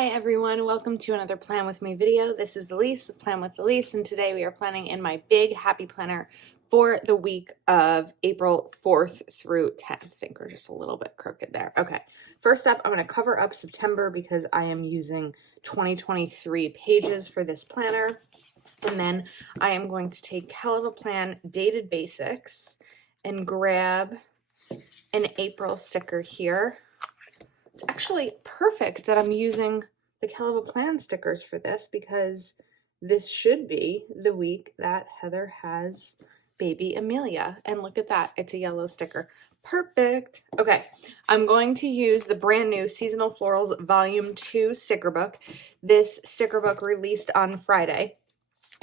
Hi everyone, welcome to another Plan With Me video. This is Elise of Plan With Elise, and today we are planning in my big happy planner for the week of April 4th through 10th. I think we're just a little bit crooked there. Okay, first up, I'm going to cover up September because I am using 2023 pages for this planner. And then I am going to take Hell of a Plan Dated Basics and grab an April sticker here. It's actually perfect that I'm using the Hell of a Plan stickers for this because this should be the week that Heather has baby Amelia. And look at that, it's a yellow sticker. Perfect. Okay, I'm going to use the brand new Seasonal Florals Volume 2 sticker book. This sticker book released on Friday,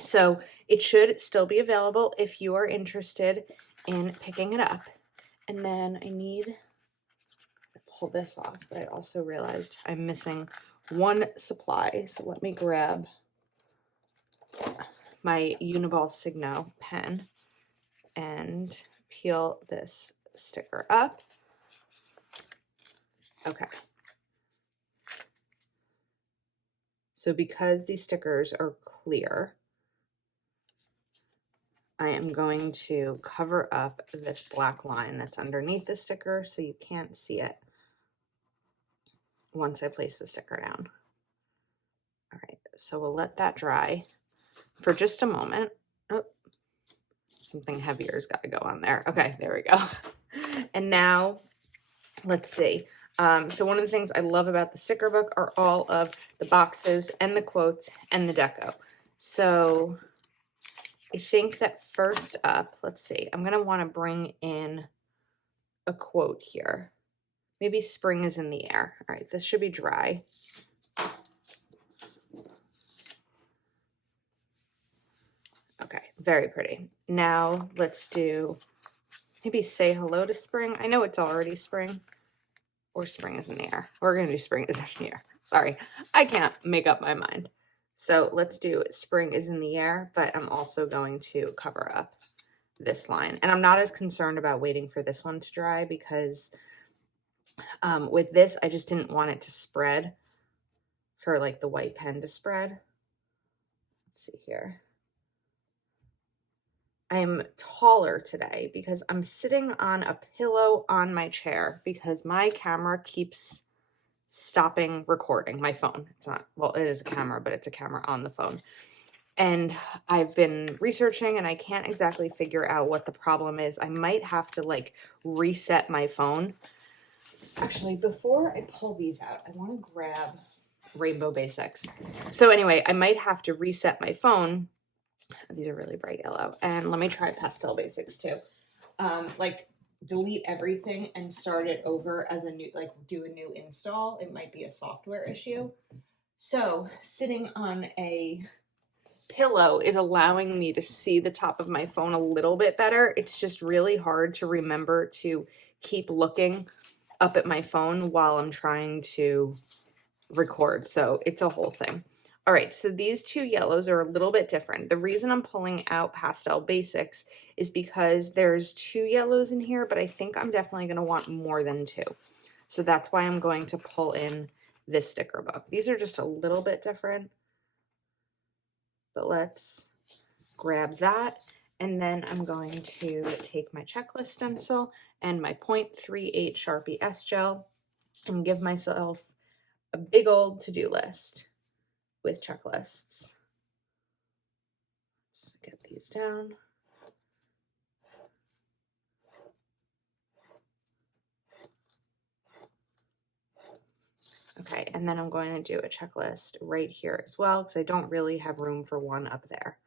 so it should still be available if you are interested in picking it up. And then I need pull this off, but I also realized I'm missing one supply. So let me grab my Uniball Signo pen and peel this sticker up. Okay. So because these stickers are clear, I am going to cover up this black line that's underneath the sticker so you can't see it once I place the sticker down. All right, so we'll let that dry for just a moment. Oh, something heavier's got to go on there. Okay, there we go. And now, let's see. So one of the things I love about the sticker book are all of the boxes and the quotes and the deco. So I think that first up, let's see, I'm going to want to bring in a quote here. Maybe spring is in the air. All right, this should be dry. Okay, very pretty. Now let's do maybe say hello to spring. I know it's already spring, or spring is in the air. We're going to do spring is in the air. Sorry, I can't make up my mind. So let's do spring is in the air, but I'm also going to cover up this line. And I'm not as concerned about waiting for this one to dry because with this, I just didn't want it to spread for like the white pen to spread. Let's see here. I'm taller today because I'm sitting on a pillow on my chair because my camera keeps stopping recording. My phone, it's not, well, it is a camera, but it's a camera on the phone. And I've been researching and I can't exactly figure out what the problem is. I might have to like reset my phone. Actually, before I pull these out, I want to grab Rainbow Basics. So anyway, I might have to reset my phone. These are really bright yellow. And let me try Pastel Basics too. Like delete everything and start it over as a new, like do a new install. It might be a software issue. So sitting on a pillow is allowing me to see the top of my phone a little bit better. It's just really hard to remember to keep looking up at my phone while I'm trying to record. So it's a whole thing. All right, so these two yellows are a little bit different. The reason I'm pulling out Pastel Basics is because there's two yellows in here, but I think I'm definitely going to want more than two. So that's why I'm going to pull in this sticker book. These are just a little bit different, but let's grab that. And then I'm going to take my checklist stencil and my 0.38 Sharpie S gel and give myself a big old to-do list with checklists. Let's get these down. Okay, and then I'm going to do a checklist right here as well because I don't really have room for one up there.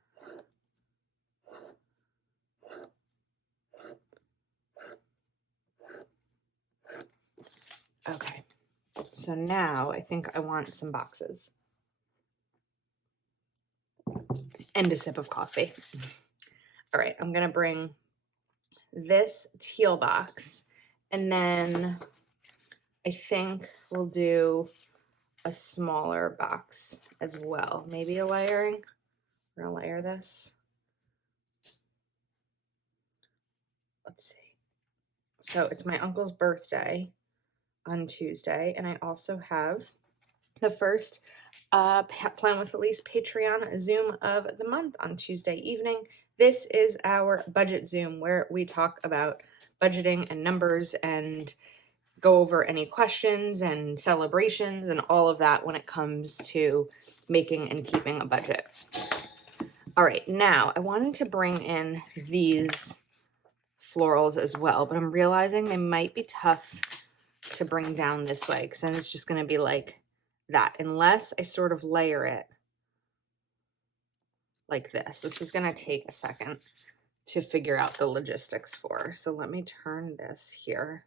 Okay, so now I think I want some boxes and a sip of coffee. All right, I'm gonna bring this teal box and then I think we'll do a smaller box as well. Maybe a layering. We're gonna layer this. Let's see. So it's my uncle's birthday on Tuesday, and I also have the first Plan with Elise Patreon Zoom of the month on Tuesday evening. This is our budget Zoom where we talk about budgeting and numbers and go over any questions and celebrations and all of that when it comes to making and keeping a budget. All right, now I wanted to bring in these florals as well, but I'm realizing they might be tough to bring down this way because then it's just going to be like that unless I sort of layer it like this. This is going to take a second to figure out the logistics for. So let me turn this here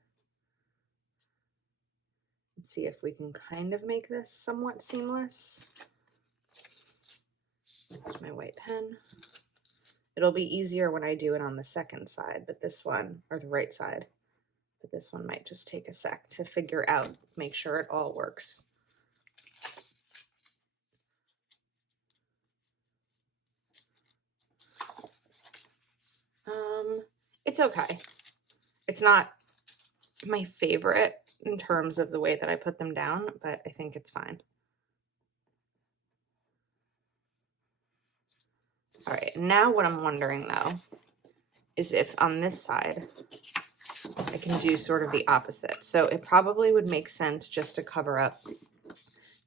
and see if we can kind of make this somewhat seamless. There's my white pen. It'll be easier when I do it on the second side, but this one, or the right side, but this one might just take a sec to figure out, make sure it all works. It's okay. It's not my favorite in terms of the way that I put them down, but I think it's fine. All right, now what I'm wondering though, is if on this side, I can do sort of the opposite. So it probably would make sense just to cover up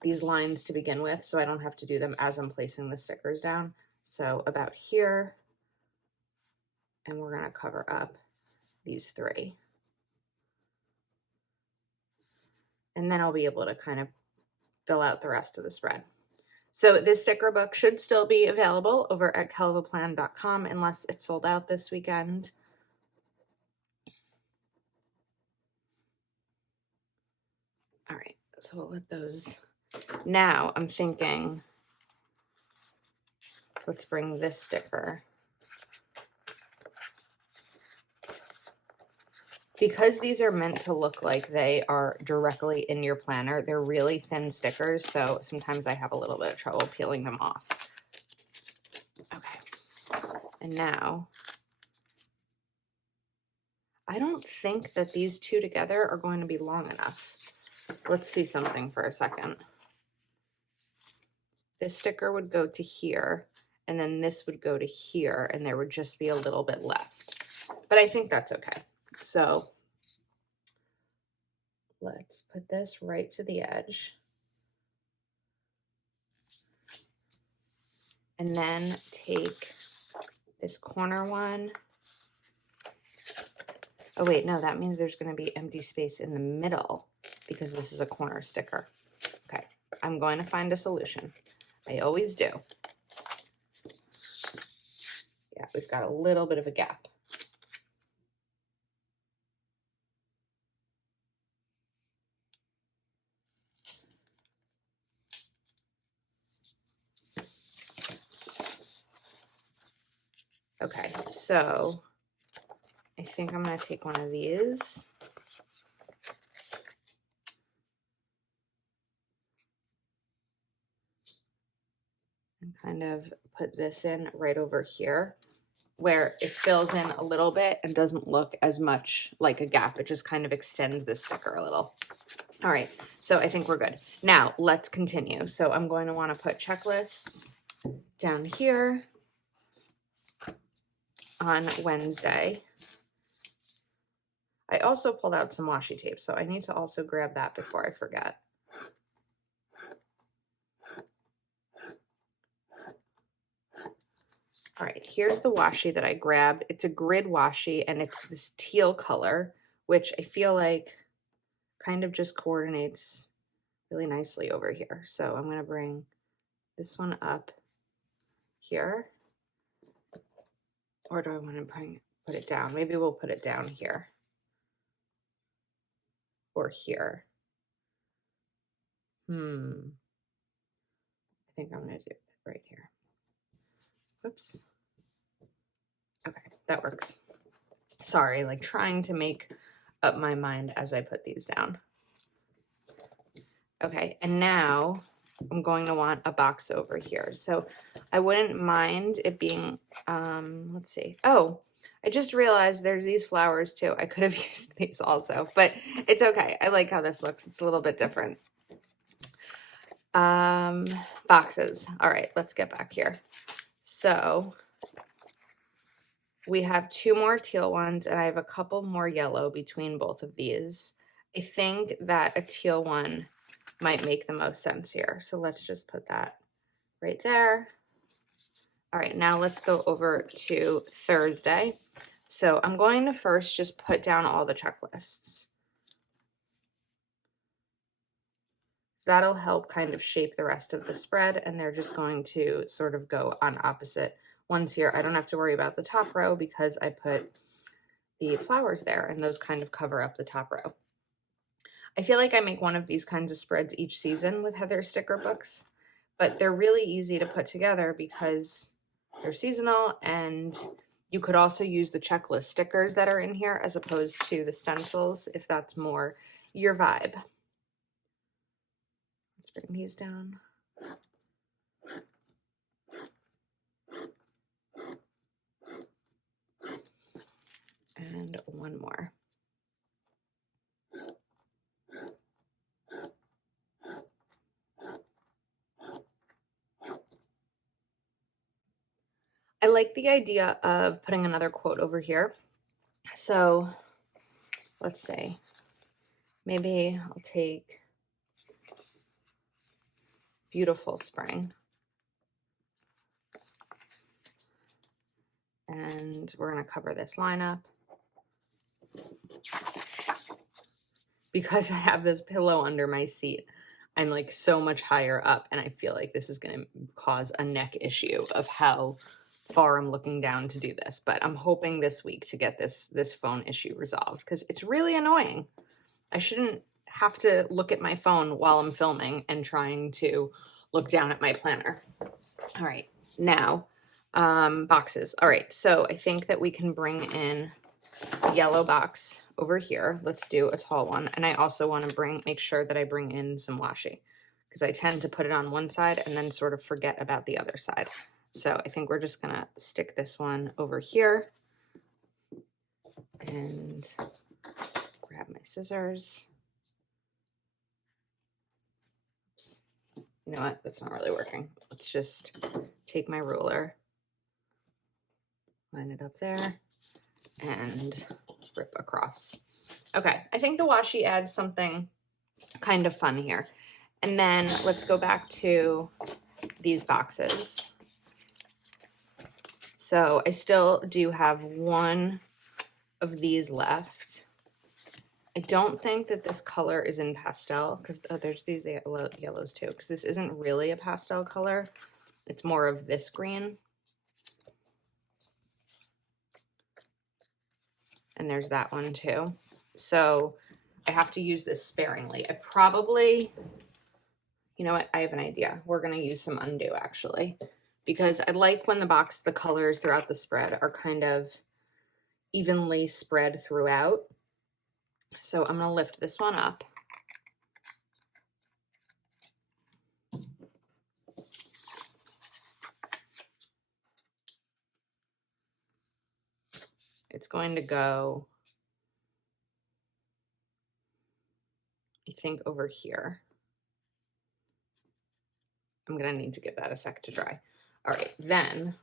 these lines to begin with so I don't have to do them as I'm placing the stickers down. So about here, and we're gonna cover up these three. And then I'll be able to kind of fill out the rest of the spread. So this sticker book should still be available over at kelvaplan.com unless it's sold out this weekend. All right, so we'll let those. Now I'm thinking, let's bring this sticker. Because these are meant to look like they are directly in your planner, they're really thin stickers, so sometimes I have a little bit of trouble peeling them off. Okay, and now, I don't think that these two together are going to be long enough. Let's see something for a second. This sticker would go to here, and then this would go to here, and there would just be a little bit left. But I think that's okay. So let's put this right to the edge. And then take this corner one. Oh wait, no, that means there's going to be empty space in the middle because this is a corner sticker. Okay, I'm going to find a solution. I always do. Yeah, we've got a little bit of a gap. Okay, so I think I'm going to take one of these. And kind of put this in right over here where it fills in a little bit and doesn't look as much like a gap. It just kind of extends the sticker a little. All right, so I think we're good. Now let's continue. So I'm going to want to put checklists down here on Wednesday. I also pulled out some washi tape, so I need to also grab that before I forget. All right, here's the washi that I grabbed. It's a grid washi, and it's this teal color, which I feel like kind of just coordinates really nicely over here. So I'm going to bring this one up here. Or do I want to put it down? Maybe we'll put it down here. Or here. I think I'm going to do it right here. Oops. Okay, that works. Sorry, like trying to make up my mind as I put these down. Okay, and now I'm going to want a box over here. So I wouldn't mind it being, let's see. Oh, I just realized there's these flowers too. I could have used these also, but it's okay. I like how this looks. It's a little bit different. Boxes. All right, let's get back here. So we have 2 more teal ones, and I have a couple more yellow between both of these. I think that a teal one might make the most sense here. So let's just put that right there. All right, now let's go over to Thursday. So I'm going to first just put down all the checklists. So that'll help kind of shape the rest of the spread, and they're just going to sort of go on opposite ones here. I don't have to worry about the top row because I put the flowers there, and those kind of cover up the top row. I feel like I make one of these kinds of spreads each season with Heather's sticker books, but they're really easy to put together because they're seasonal, and you could also use the checklist stickers that are in here as opposed to the stencils if that's more your vibe. Let's bring these down. And one more. I like the idea of putting another quote over here. So let's say, maybe I'll take Beautiful Spring. And we're going to cover this line up. Because I have this pillow under my seat, I'm like so much higher up, and I feel like this is going to cause a neck issue of how far I'm looking down to do this. But I'm hoping this week to get this phone issue resolved because it's really annoying. I shouldn't have to look at my phone while I'm filming and trying to look down at my planner. All right, now boxes. All right, so I think that we can bring in a yellow box over here. Let's do a tall one. And I also want to make sure that I bring in some washi because I tend to put it on one side and then sort of forget about the other side. So I think we're just gonna stick this one over here and grab my scissors. Oops. You know what? That's not really working. Let's just take my ruler, line it up there, and rip across. Okay, I think the washi adds something kind of fun here. And then let's go back to these boxes. So I still do have one of these left. I don't think that this color is in pastel because there's these yellows too, because this isn't really a pastel color. It's more of this green. And there's that one too. So I have to use this sparingly. I probably, you know what? I have an idea. We're going to use some undo actually, because I like when the colors throughout the spread are kind of evenly spread throughout. So I'm going to lift this one up. It's going to go, I think, over here. I'm going to need to give that a sec to dry. All right, then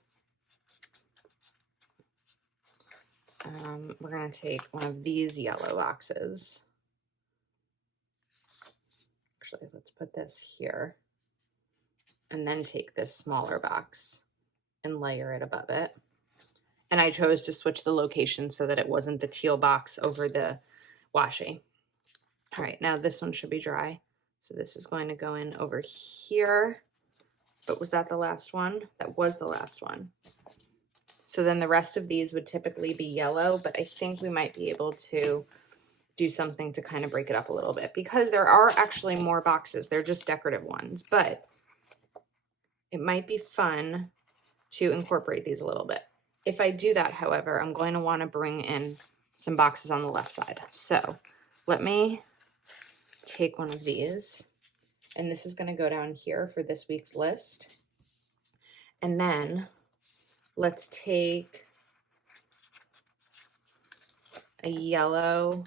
we're going to take one of these yellow boxes. Actually, let's put this here. And then take this smaller box and layer it above it. And I chose to switch the location so that it wasn't the teal box over the washi. All right, now this one should be dry. So this is going to go in over here. But was that the last one? That was the last one. So then the rest of these would typically be yellow, but I think we might be able to do something to kind of break it up a little bit because there are actually more boxes. They're just decorative ones, but it might be fun to incorporate these a little bit. If I do that, however, I'm going to want to bring in some boxes on the left side. So let me take one of these, and this is going to go down here for this week's list. And then let's take a yellow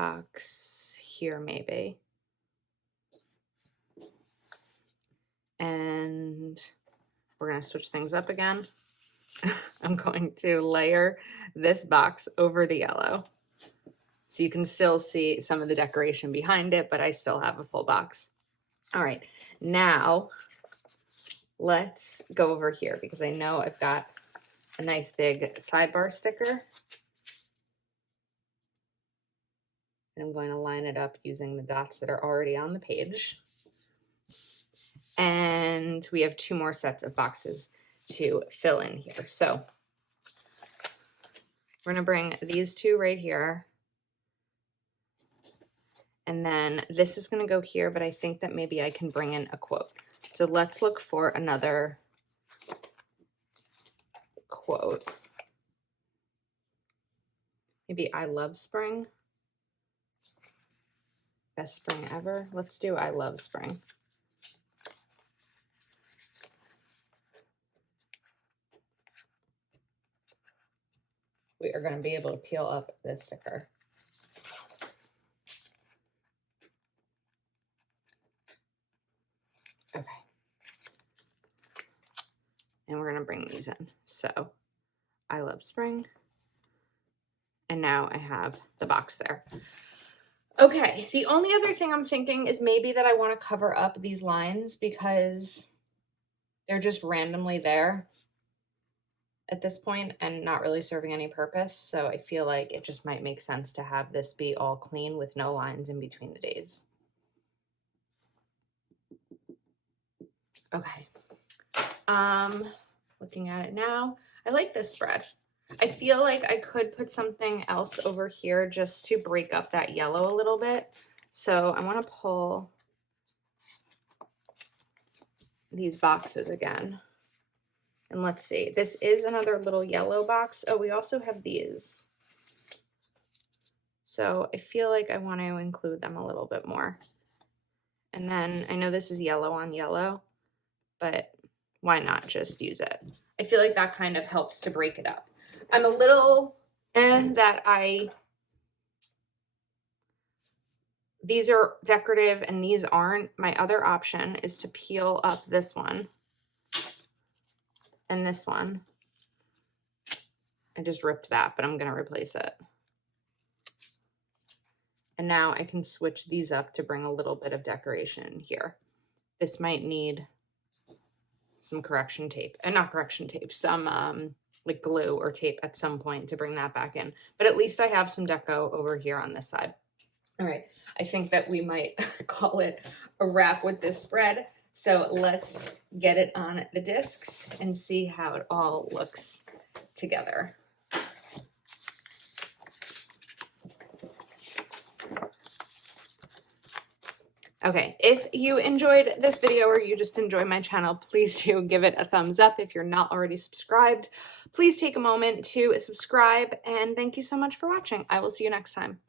box here maybe. And we're going to switch things up again. I'm going to layer this box over the yellow. So you can still see some of the decoration behind it, but I still have a full box. All right, now let's go over here because I know I've got a nice big sidebar sticker. And I'm going to line it up using the dots that are already on the page. And we have 2 more sets of boxes to fill in here. So we're gonna bring these 2 right here. And then this is gonna go here, but I think that maybe I can bring in a quote. So let's look for another quote. Maybe I love spring. Best spring ever. Let's do I love spring. We are going to be able to peel up this sticker. Okay. And we're going to bring these in. So I love spring. And now I have the box there. Okay, the only other thing I'm thinking is maybe that I want to cover up these lines because they're just randomly there at this point and not really serving any purpose. So I feel like it just might make sense to have this be all clean with no lines in between the days. Okay. Looking at it now, I like this spread. I feel like I could put something else over here just to break up that yellow a little bit. So I want to pull these boxes again. And let's see, this is another little yellow box. Oh, we also have these. So I feel like I want to include them a little bit more. And then I know this is yellow on yellow, but why not just use it? I feel like that kind of helps to break it up. I'm a little these are decorative and these aren't. My other option is to peel up this one and this one. I just ripped that, but I'm going to replace it. And now I can switch these up to bring a little bit of decoration here. This might need some correction tape, and not correction tape, some like glue or tape at some point to bring that back in. But at least I have some deco over here on this side. All right, I think that we might call it a wrap with this spread. So let's get it on the discs and see how it all looks together. Okay, if you enjoyed this video or you just enjoy my channel, please do give it a thumbs up. If you're not already subscribed, please take a moment to subscribe, and thank you so much for watching. I will see you next time.